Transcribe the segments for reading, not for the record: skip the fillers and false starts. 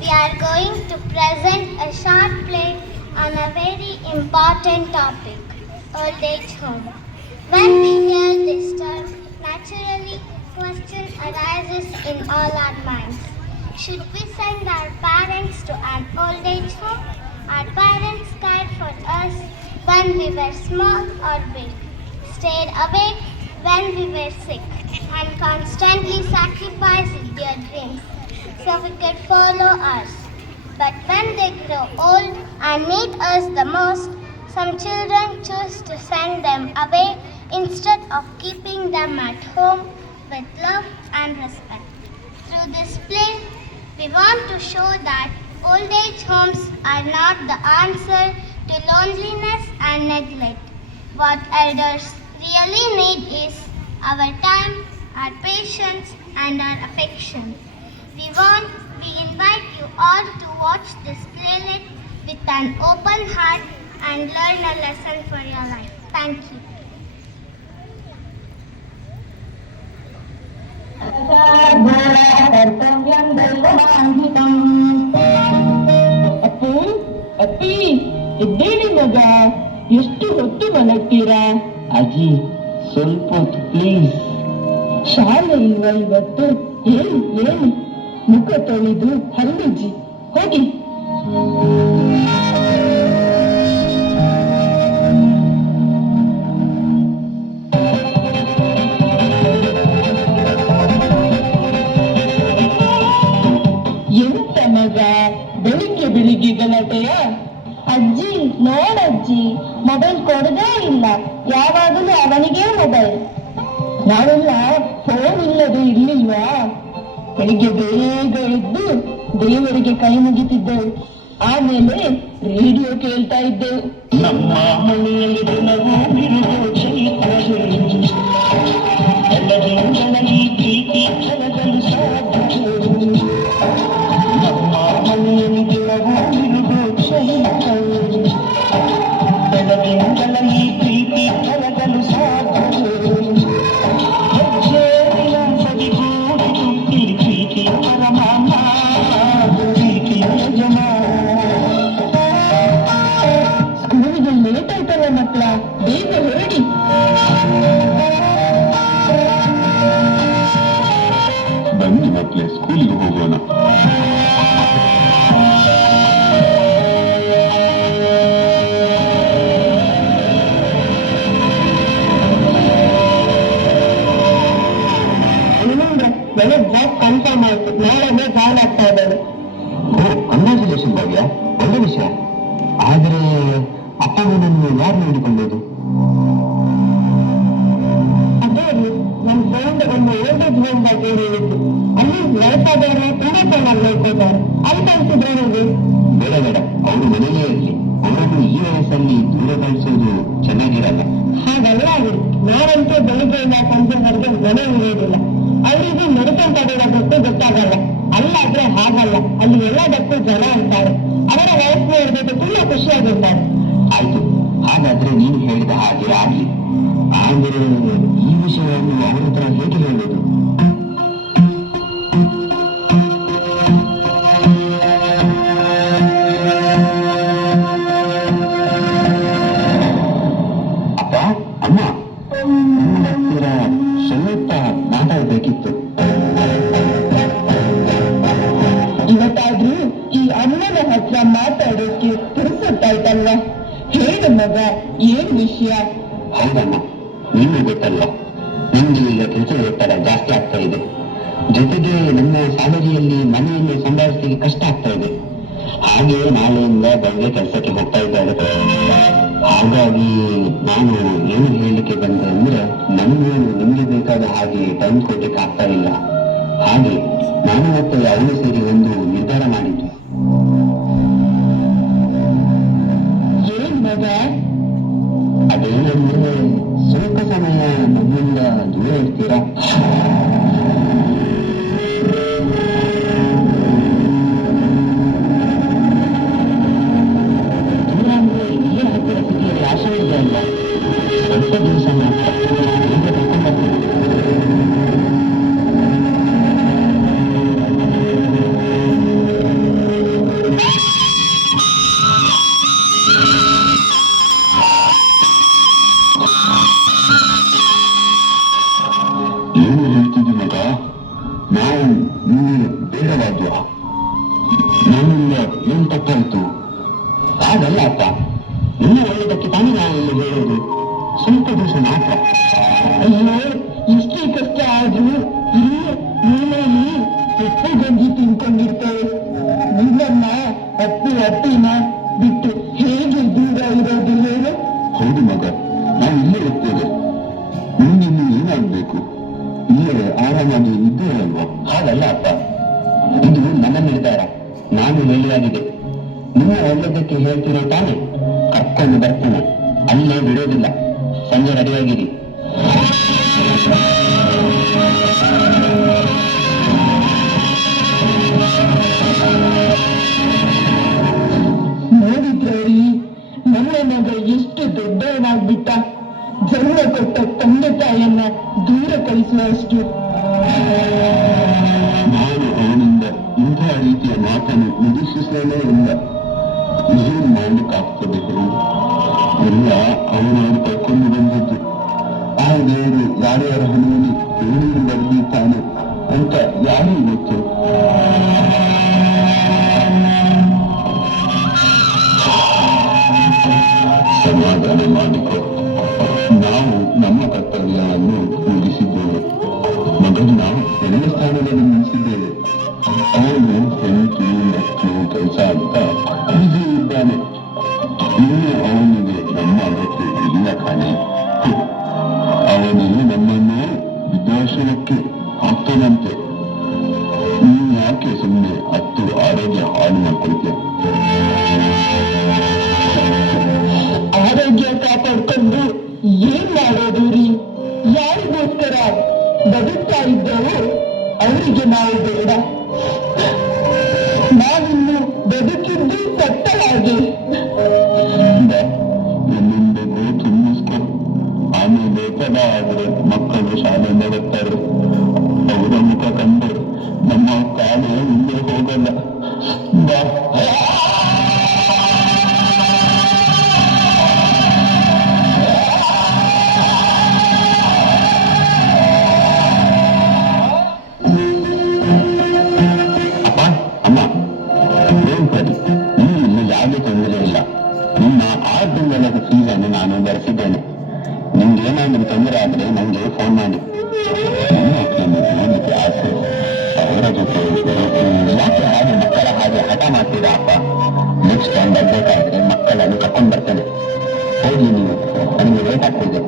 we are going to present a short play on a very important topic, old age home. When we hear this term, naturally question arises in all our minds. Should we send our parents to an old age home? Our parents cared for us when we were small or big, stayed awake when we were sick, and constantly sacrificed their dreams so we could follow us. But when they grow old and need us the most, some children choose to send them away instead of keeping them at home with love and respect. Through this play, we want to show that old age homes are not the answer to loneliness and neglect. What elders really need is our time, our patience, and our affection. We invite you all to watch this playlist with an open heart and learn a lesson for your life. Thank you. Appu ಅಪ್ಪಿ ಎದ್ದೇಳಿ ಮಗ, ಎಷ್ಟು ಹೊತ್ತು ಮಲಗ್ತೀರಾ? ಅಜ್ಜಿ ಸ್ವಲ್ಪ ಹೊತ್ತು please. ಶಾಲೆ ಇಲ್ವಾ ಇವತ್ತು? ಏನು ಮುಖ ತೊಳೆದು ಹಲ್ಲುಜ್ಜಿ ಹೋಗಿ. ಎಂತ ಮಗ ಬೆಳಿಗ್ಗೆ ಗಲಾಟೆಯ? ಅಜ್ಜಿ ನೋಡಜ್ಜಿ, ಮೊಬೈಲ್ ಕೊಡದೇ ಇಲ್ಲ, ಯಾವಾಗಲೂ ಅವನಿಗೆ ಮೊಬೈಲ್. ನಾವೆಲ್ಲ ಫೋನ್ ಇಲ್ಲದೆ ಇರ್ಲಿಲ್ವಾ? ಬೆಳಿಗ್ಗೆ ಬೇಗ ಎದ್ದು ದೇವರಿಗೆ ಕೈ ಮುಗಿತಿದ್ದೆವು, ಆಮೇಲೆ ರೇಡಿಯೋ ಕೇಳ್ತಾ ಇದ್ದೆವು. ನಮ್ಮ ಮನೆಯಲ್ಲಿ ದಿನವೂ ಬಿರುದು ಎಲ್ಲರಿಂದಲೀ ಪ್ರೀತಿ ಕ್ಷಣಗಳು ಸಾಧ್ಯ. ನಮ್ಮ ಮನೆಯಲ್ಲಿ ದಿನವೂ ಬಿರುದು ಎಲ್ಲರಿಂದಲೀ ಪ್ರೀತಿ ಕ್ಷಣಗಳು ಸಾಧ್ಯ. ಸ್ಕೂಲಿಗೆ ಲೇಟ್ ಆಯ್ತಲ್ಲ ಮಕ್ಕಳ, ಬೇಗ ಹೊರಡಿ. ಬನ್ನಿ ಮಕ್ಕಳೇ, ಸ್ಕೂಲಿಗೆ ಹೋಗೋಣ. ಬೆಳೆ ಜಾಬ್ ಕನ್ಫರ್ಮ್ ಆಯ್ತು, ನಾಳೆ ಜಾಯ್ನ್ ಆಗ್ತಾ ಇದ್ದಾರೆ. ಕಂಗ್ರಾಚುಲೇಷನ್ ಭಾಗ್ಯ, ಒಳ್ಳೆ ವಿಷಯ. ಆದರೆ ಅಪ್ಪ ನನ್ನನ್ನು ಯಾರು ನೋಡಿಕೊಳ್ಳೋದು? ಅದೇ ನನ್ನ ಫ್ರೆಂಡ್ ಒಂದು ಓಲ್ಡ್ ಏಜ್ ಹೋಮ್ ಬಗ್ಗೆ ಹೇಳಿದ್ದು. ಅಲ್ಲಿ ವಯಸ್ಸಾದವರು ತುಂಬಾ ಚೆನ್ನಾಗಿ ನೋಡ್ಕೊತಾರೆ. ಅಲ್ಲಿ ಕಳಿಸಿದ್ರೆ ನನಗೆ ಬೇಡ ಬೇಡ, ಅವರು ಮನೆಯಲ್ಲೇ ಇರಲಿ. ಅವರನ್ನು ಈ ವಯಸ್ಸಲ್ಲಿ ದೂರ ಕಳಿಸೋದು ಚೆನ್ನಾಗಿರಲ್ಲ. ಹಾಗಲ್ಲ ಆಗಿರಿ, ನಾವಂತೂ ಬೆಳಿಗ್ಗೆಯಿಂದ ಸಂಜೆವರೆಗೆ ಮನೆ ಇರೋದಿಲ್ಲ. ಅವರಿಗೂ ಮೆಡಿಕಲ್ ತಗೊಳ್ಳೋದಕ್ಕೂ ಗೊತ್ತಾಗಲ್ಲ. ಅಲ್ಲಾದ್ರೆ ಹಾಗಲ್ಲ, ಅಲ್ಲಿ ಎಲ್ಲದಕ್ಕೂ ಜನ ಇರ್ತಾರೆ. ಅವರ ವಯಸ್ಸಿನ ಜೊತೆ ತುಂಬಾ ಖುಷಿಯಾಗಿರ್ತಾರೆ. ಆಯ್ತು, ಹಾಗಾದ್ರೆ ನೀನು ಹೇಳಿದ ಹಾಗೆ ಆಗ್ಲಿ. ಆದರೆ ಈ ವಿಷಯವನ್ನು ಅವರ ಹತ್ರ ಹೇಗೆ ಹೇಳೋದು? ಅಪ್ಪ, ಅಮ್ಮ, ನಿಮ್ಮ ಹತ್ತಿರ ಸ್ವಲ್ಪ ಮಾತಾಡಬೇಕಿತ್ತು. ಇವತ್ತಾದ್ರೂ ಈ ಅಮ್ಮನ ಹತ್ರ ಮಾತಾಡೋಕೆ ಪುರುಸೊತ್ತಾಯ್ತಲ್ವ? ಹೇಳು ಮಗ, ಏನ್ ವಿಷಯ? ಹೌದಮ್ಮ, ನಿಮ್ಗೆ ಗೊತ್ತಲ್ಲ, ನಿಮ್ಗೆ ಈಗ ಕೆಲಸದ ಒತ್ತಡ ಜಾಸ್ತಿ ಆಗ್ತಾ ಇದೆ. ಜೊತೆಗೆ ನಮ್ಮ ಸ್ಯಾಲರಿಯಲ್ಲಿ ಮನೆಯನ್ನು ಸಂಭಾಳಿಸಲಿಕ್ಕೆ ಕಷ್ಟ ಆಗ್ತಾ ಇದೆ. ಹಾಗೆ ನಾಳೆಯಿಂದ ಬಂದ್ರೆ ಕೆಲಸಕ್ಕೆ ಹೋಗ್ತಾ ಇದ್ದಾರೆ. ಹಾಗಾಗಿ ನಾನು ಏನು ಹೇಳಲಿಕ್ಕೆ ಬಂದೆ ಅಂದ್ರೆ, ನಮ್ಗೆ ನಿಮ್ಗೆ ಬೇಕಾದ ಹಾಗೆ ಟೈಮ್ ಕೊಡ್ಲಿಕ್ಕೆ ಆಗ್ತಾ ಇಲ್ಲ. ಹಾಗೆ ನಾನು ಮತ್ತೆ ಅವನು ಸೇರಿ ಒಂದು ನಿರ್ಧಾರ ಮಾಡಿದ್ವಿ. ಏನ್ ಮಗ? ಅದೇನಂದ್ರೆ, ಸ್ವಲ್ಪ ಸಮಯ ನಮ್ಮಿಂದ ದೂರ ಇರ್ತೀರಾ? ದೂರ ಅಂದ್ರೆ ಇಲ್ಲೇ ಹತ್ತಿರ ಸಿಟಿಯಲ್ಲಿ ಆಶ್ರಯ ಇದೆ ಅಲ್ವಾ? ಸ್ವಲ್ಪ ದಿವಸ ಮಾತ್ರ ಈಗ ಕರ್ಕೊಂಡ್ಬರ್ತೀನಿ. ನೀನು ಬೇಡವಾದ್ಯ? ನನ್ನಿಂದ ಏನ್ ತಪ್ಪಾಯ್ತು? ಹಾಗಲ್ಲ ಅಪ್ಪ, ನಿನ್ನ ಒಳ್ಳೆದಕ್ಕೆ ತಾನೇ ನಾನು ಇಲ್ಲಿ ಹೇಳೋದು. ಸ್ವಲ್ಪ ದಿವಸ ಮಾತ್ರ. ಅಯ್ಯೋ, ಇಷ್ಟೇ ಕಷ್ಟ ಆದ್ರೂ ಇಲ್ಲಿ ನೀನಲ್ಲಿ ಉಪ್ಪು ಗಂಜಿ ತಿನ್ಕೊಂಡಿರ್ತೇವೆ. ನಿನ್ನನ್ನ ಅಪ್ಪಿನ ಬಿಟ್ಟು ಹೇಗೆ ದೂರ ಇರೋದು ಹೇಳು? ಹೌದು ಮಗ, ನಾವು ಇಲ್ಲೇ ಇರ್ತೇವೆ. ನಿನ್ನಿನ್ನು ಏನಾಗಬೇಕು? ಇಲ್ಲೇ ಆರಾಮಾಗಿ ಇದ್ದೇವೆ ಅಲ್ವಾ? ಹಾಗಲ್ಲ ಅಪ್ಪ, ಇದು ನನ್ನ ನಿರ್ಧಾರ. ನಾನು ಹೇಳಿಯಾಗಿದೆ. ನಿಮ್ಮ ಒಳ್ಳೆದಕ್ಕೆ ಹೇಳ್ತಿರೋ ತಾನೆ. ಕರ್ಕೊಂಡು ಬರ್ತೇನೆ, ಅಲ್ಲೇ ಬಿಡೋದಿಲ್ಲ. ಸಂಜೆ ರೆಡಿಯಾಗಿರಿ. ನೋಡಿದ್ರಿ, ನನ್ನ ಮಗ ಎಷ್ಟು ದೊಡ್ಡವನಾಗ್ಬಿಟ್ಟ. ಜನ್ಮ ಕೊಟ್ಟ ತಂದೆ ತಾಯಿಯನ್ನ ದೂರ ಕಳಿಸುವಷ್ಟು. ನಾನು ಅವನಿಂದ ಇಂಥ ರೀತಿಯ ಮಾತನ್ನು ನಿರೀಕ್ಷಿಸಲೇ ಇಲ್ಲ. ಏನು ಮಾಡಲಿಕ್ಕಾಗ್ತದೆ ಹೇಳಿ? ಎಲ್ಲ ಅವನವರು ಕರ್ಕೊಂಡು ಬಂದದ್ದು. ಆ ದೇವರು ಯಾರ್ಯಾರ ಹಣೆಯಲ್ಲಿ ಏನೇನು ಬರೆದಿದ್ದಾನೆ ಅಂತ ಯಾರಿಗೂ ಗೊತ್ತು? ಸಮಾಧಾನ ಮಾಡಿಕೊ. ನಾವು ನಮ್ಮ ಕರ್ತವ್ಯವನ್ನು ಮುಗಿಸಿದ್ದೇವೆ. ಮಗನ ಒಳ್ಳೆ ಸ್ಥಾನದಲ್ಲಿ ನಿಲ್ಲಿಸಿದ್ದೇವೆ. ಅವನು ಹೆಂಡತಿ ಮಕ್ಕಳು ಕೆಲಸ ಅಂತ ಬಿಸಿ ಇದ್ದಾನೆ. ಇನ್ನು ಅವನಿಗೆ ನಮ್ಮ ಅಗತ್ಯ ಇಲ್ಲ ಕಾಣೆ. ಅವನು ನಮ್ಮನ್ನು ವಿದ್ಯಾಶ್ರಮಕ್ಕೆ ಹಾಕ್ತಾನಂತೆ. ನೀನು ಯಾಕೆ ಸುಮ್ಮನೆ ಆರೋಗ್ಯ ಹಾಳು ಮಾಡ್ಕೊಳ್ತೀಯ? ಆರೋಗ್ಯ ಕಾಪಾಡ್ಕೊಂಡು ಏನ್ ಮಾಡೋದು ರೀ? ಯಾರಿಗೋಸ್ಕರ ಬದುಕ್ತಾ ಇದ್ದವು ಅವರಿಗೆ ನಾವು ಬೇಡ. ನಾವಿನ್ನು ಬದುಕಿದ್ದು ಸತ್ತ ಹಾಗೆ. ಎಲ್ಲಿಂದಗೂ ತುಂಬಿಸ್ಕೊ. ಆಮೇಲೆ ತಡ ಆದ್ರೆ ಮಕ್ಕಳು ಶಾಲೆಯಿಂದ ಬರ್ತಾರೆ. ಅವರ ಮುಖ ಕಂಡು ನಮ್ಮ ಕಾಲು ಇಲ್ಲೇ ಹೋಗಲ್ಲ. ಬಾ. ಫೀಸನ್ನು ನಾನು ಬರೆಸಿದ್ದೇನೆ. ನಿಮ್ಗೆ ಏನಾದ್ರೂ ತೊಂದರೆ ಆದ್ರೆ ನನಗೆ ಫೋನ್ ಮಾಡಿ. ನೋಡ್ಲಿಕ್ಕೆ ಆಸೆ. ಅವರ ಜೊತೆ ಯಾಕೆ ಹಾಗೆ ಮಕ್ಕಳ ಹಾಗೆ ಹಠ ಮಾಡ್ತೀರಾ ಅಪ್ಪ? ನೆಕ್ಸ್ಟ್ ಟೈಮ್ ಬರ್ಬೇಕಾದ್ರೆ ಮಕ್ಕಳನ್ನು ಕರ್ಕೊಂಡು ಬರ್ತೇನೆ. ಹೋಗಿ ನೀವು, ನನಗೆ ಲೇಟ್ ಆಗ್ತಿದೆ.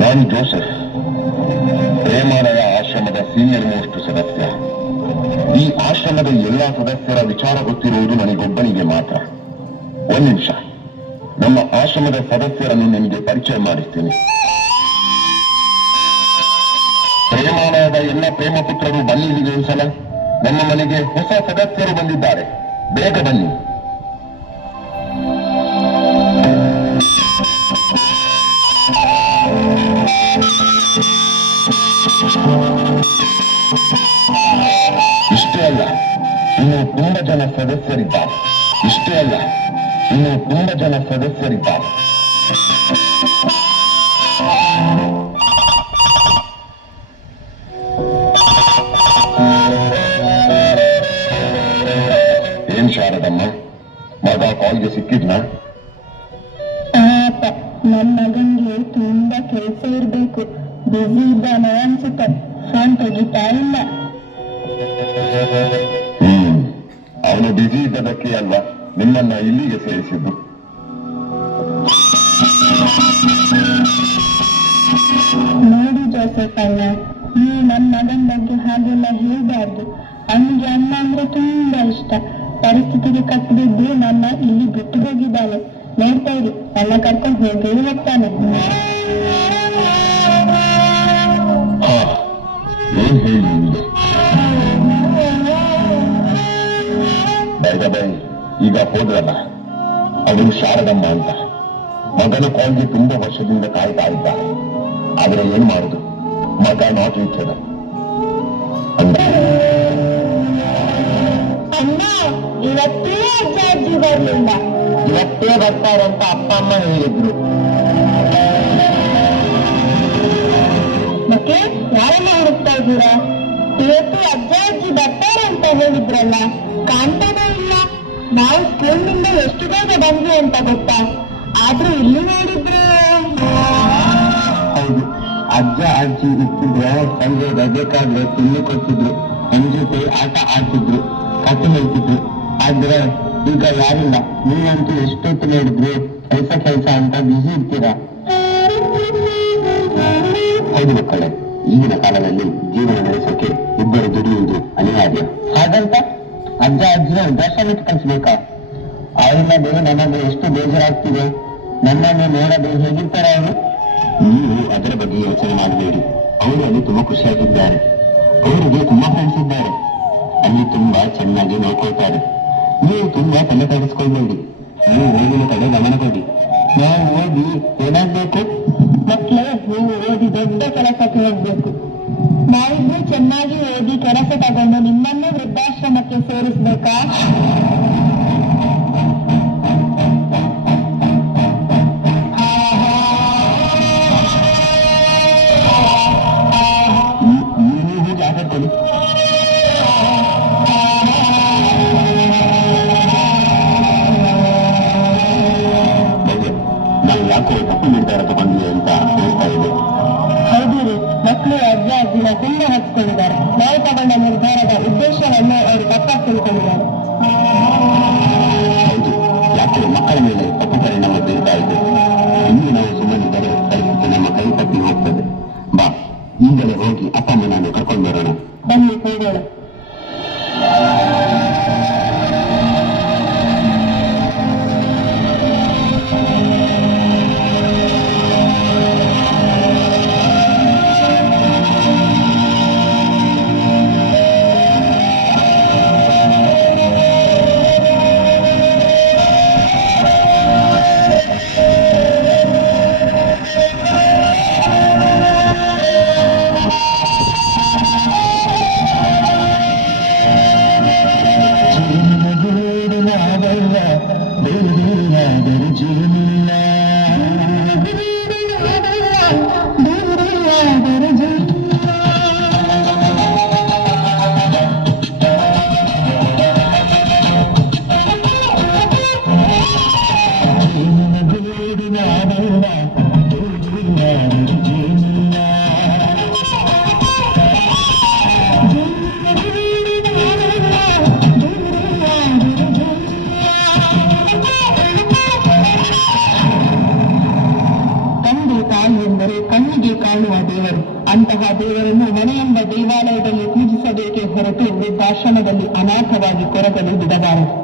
ನಾನು ಜೋಸೆಫ್, ಪ್ರೇಮಾಲಯ ಆಶ್ರಮದ ಸೀನಿಯರ್ ಮೋಸ್ಟ್ ಸದಸ್ಯ. ಈ ಆಶ್ರಮದ ಎಲ್ಲಾ ಸದಸ್ಯರ ವಿಚಾರ ಗೊತ್ತಿರುವುದು ನನಗೊಬ್ಬನಿಗೆ ಮಾತ್ರ. ಒಂದು ನಿಮಿಷ, ನಮ್ಮ ಆಶ್ರಮದ ಸದಸ್ಯರನ್ನು ನಿಮಗೆ ಪರಿಚಯ ಮಾಡಿಸ್ತೀನಿ. ಪ್ರೇಮಾಲಯದ ಎಲ್ಲ ಪ್ರೇಮ ಪುತ್ರರು ಬನ್ನಿ ಇಲ್ಲಿಗೆ ಒಂದ್ಸಲ. ನಮ್ಮ ಮನೆಗೆ ಹೊಸ ಸದಸ್ಯರು ಬಂದಿದ್ದಾರೆ, ಬೇಗ ಬನ್ನಿ. ಇಷ್ಟೇ ಅಲ್ಲ, ಇನ್ನು ತುಂಬ ಜನ ಸದಸ್ಯರಿದ್ದಾರೆ. ಇಷ್ಟೇ ಅಲ್ಲ, ಇನ್ನು ತುಂಬ ಜನ ಸದಸ್ಯರಿದ್ದಾರೆ. ಏನ್ ಶಾರದಮ್ಮ, ಮಗ ಕಾಲ್ಗೆ ಸಿಕ್ಕಿದ್ನ? ನನ್ನ ಮಗನ್ಗೆ ತುಂಬಾ ಕೆಲಸ ಇರ್ಬೇಕು, ಬಿಸಿ ಇದ್ದಾನೆ ಅನ್ಸುತ್ತೆ. ಫೋನ್ ತೆಗಿತಾ ಇಲ್ಲ. ಅವನು ಬಿಸಿ ಇದ್ದದಕ್ಕೆ ಅಲ್ವಾ ನಿಮ್ಮನ್ನ ಇಲ್ಲಿಗೆ ಸೇರಿಸಿದ್ದು. ನೋಡಿ ಜೋಸೆಫ್ ಅಣ್ಣ, ನೀವು ನನ್ನ ಮಗನ ಬಗ್ಗೆ ಹಾಗೆಲ್ಲ ಹೇಳ್ಬಾರ್ದು. ಅವನಿಗೆ ಅಮ್ಮ ಅಂದ್ರೆ ತುಂಬಾ ಇಷ್ಟ. ಪರಿಸ್ಥಿತಿಗೆ ಕಟ್ಟಿದ್ದು ನನ್ನ ಇಲ್ಲಿ ಬಿಟ್ಟು ಹೋಗಿದ್ದಾನೆ. ನೋಡ್ತಾ ಇರಿ, ನನ್ನ ಕರ್ಕೊಂಡು ಹೋಗಿ ಹೋಗ್ತಾನೆ. ಏನ್ ಹೇಳಿ ಈಗ ಹೋದ್ರಲ್ಲ, ಅವಳು ಶಾರದಮ್ಮ ಅಂತ. ಮಗನ ಕಾಲ್ಗೆ ತುಂಬಾ ವರ್ಷದಿಂದ ಕಾಯ್ತಾ ಇದ್ದ. ಆದ್ರೆ ಏನು ಮಾಡುದು, ಮಗ ನಾಟ್ ರಿಟರ್ನ್ ಅಣ್ಣ, ಇವತ್ತೇ ಅಜ್ಜ ಅಜ್ಜಿ ಬರ್ಲಿಲ್ಲ. ಇವತ್ತೇ ಬರ್ತಾರಂತ ಅಪ್ಪ ಅಮ್ಮ ಹೇಳಿದ್ರು. ಮತ್ತೆ ಯಾರನ್ನ ಹುಡುಕ್ತಾ ಇದ್ದೀರಾ? ಇವತ್ತು ಅಜ್ಜ ಅಜ್ಜಿ ಬರ್ತಾರೆ ಅಂತ ಹೇಳಿದ್ರಲ್ಲ, ಕಾಣ್ತಾನೇ ಇಲ್ಲ. ನಾವು ಸ್ಕೂಲ್ನಿಂದ ಎಷ್ಟು ಬೇಗ ಬಂದ್ವಿ ಅಂತ ಗೊತ್ತಾ? ಆದ್ರೂ ಇಲ್ಲಿ ನೋಡಿದ್ರೆ ಹೌದು, ಅಜ್ಜ ಅಜ್ಜಿ ಇರ್ತಿದ್ರೆ ಸಂಜೆ ರಜೆಕಾದ್ರೆ ತಿಂಡಿ ಕೊಡ್ತಿದ್ರು, ನಮ್ ಜೊತೆ ಆಟ ಆಡ್ತಿದ್ರು, ಕತೆ ಹೇಳ್ತಿದ್ರು. ಆದ್ರೆ ಈಗ ಯಾರಿಲ್ಲ. ನೀವಂತೂ ಎಷ್ಟೊತ್ತು ನೋಡಿದ್ರು ಕೆಲಸ ಅಂತ ಬಿಸಿ ಇರ್ತೀರಾ. ಹೌದು ಮಕ್ಕಳೇ, ಈಗಿನ ಕಾಲದಲ್ಲಿ ಜೀವನ ನಡೆಸೋಕೆ ಇಬ್ಬರು ದುಡಿಯುವುದು ಅನಿವಾರ್ಯ. ಹಾಗಂತ ಅಜ್ಜ ಅಜ್ಜಿನ ದರ್ಶನಕ್ಕೆ ಕಳಿಸ್ಬೇಕಾ? ಅವರಿಲ್ಲದೆ ನಮಗೆ ಎಷ್ಟು ಬೇಜಾರಾಗ್ತಿದೆ. ನನ್ನನ್ನು ನೋಡದೆ ಹೇಗಿರ್ತಾರೆ ಅವರು? ನೀವು ಅದರ ಬಗ್ಗೆ ಯೋಚನೆ ಮಾಡಬೇಡಿ. ಅವರು ಅಲ್ಲಿ ತುಂಬಾ ಖುಷಿಯಾಗಿದ್ದಾರೆ. ಅವರಿಗೆ ತುಂಬಾ ಫ್ರೆಂಡ್ಸ್ ಇದ್ದಾರೆ. ಅಲ್ಲಿ ತುಂಬಾ ಚೆನ್ನಾಗಿ ನೋಡ್ಕೊಳ್ತಾರೆ. ನೀವು ತುಂಬಾ ತಲೆ ಕೆಡಿಸ್ಕೊಳ್ಬೇಡಿ. ನೀವು ಓದಿನ ಕಡೆ ಗಮನ ಕೊಡಿ. ನಾವು ಓದಿ ಏನಾಗ್ಬೇಕು? ಮಕ್ಕಳೇ, ನೀವು ಓದಿ ದೊಡ್ಡ ಕೆಲಸಕ್ಕೆ ಹೋಗ್ಬೇಕು. ನಾವಿಬ್ರು ಚೆನ್ನಾಗಿ ಓದಿ ಕೆಲಸ ತಗೊಂಡು ನಿಮ್ಮನ್ನು ವೃದ್ಧಾಶ್ರಮಕ್ಕೆ ಸೇರಿಸ್ಬೇಕಾ? ನೀವು ಹೋಗಿ ಆಟಾಡ್ಕೊಳ್ಳಿ. ನಾವು ಯಾಕೋ ತಪ್ಪು ನಿರ್ಧಾರ ತಗೊಂಡಿವೆ ಅಂತ ಹೇಳ್ತಾ ಇದೆ. ಹೌದು ರೀ, ಮಕ್ಕಳು ಅಜ್ಜ ಅಜ್ಜಿನ ತುಂಬಾ ಹಚ್ಕೊಂಡಿದ್ದಾರೆ. ನಾವು ತಗೊಂಡ ನಿರ್ಧಾರದ ಉದ್ದೇಶವನ್ನು ಅವರು ತಪ್ಪಾಗಿ ತಿಳ್ಕೊಂಡಿದ್ದಾರೆ. ಹೌದು, ಯಾಕೋ ಮಕ್ಕಳ ಮೇಲೆ ತಪ್ಪು ಪರಿಣಾಮ ಬೀರ್ತಾ ಇದೆ. ಇನ್ನು ನಾವು ಸುಮ್ಮನಿದ್ದರೆ ಪರಿಸ್ಥಿತಿ ನಮ್ಮ ಕೈ ತಪ್ಪಿ ಹೋಗ್ತದೆ. ಬಾ, ಈಗಲೇ ಹೋಗಿ ಅಪ್ಪ ಅಮ್ಮನನ್ನು ಕರ್ಕೊಂಡು ಬರೋಣ. ಬನ್ನಿ ಹೋಗೋಣ. ಕಣ್ಣಿಗೆ ಕಾಣುವ ದೇವರು. ಅಂತಹ ದೇವರನ್ನು ಮನೆಯೆಂಬ ದೇವಾಲಯದಲ್ಲಿ ಪೂಜಿಸಬೇಕೇ ಹೊರತು ವೃದ್ಧಾಶ್ರಮದಲ್ಲಿ ಅನಾಥವಾಗಿ ಕೊರಗಲು ಬಿಡಬಾರದು.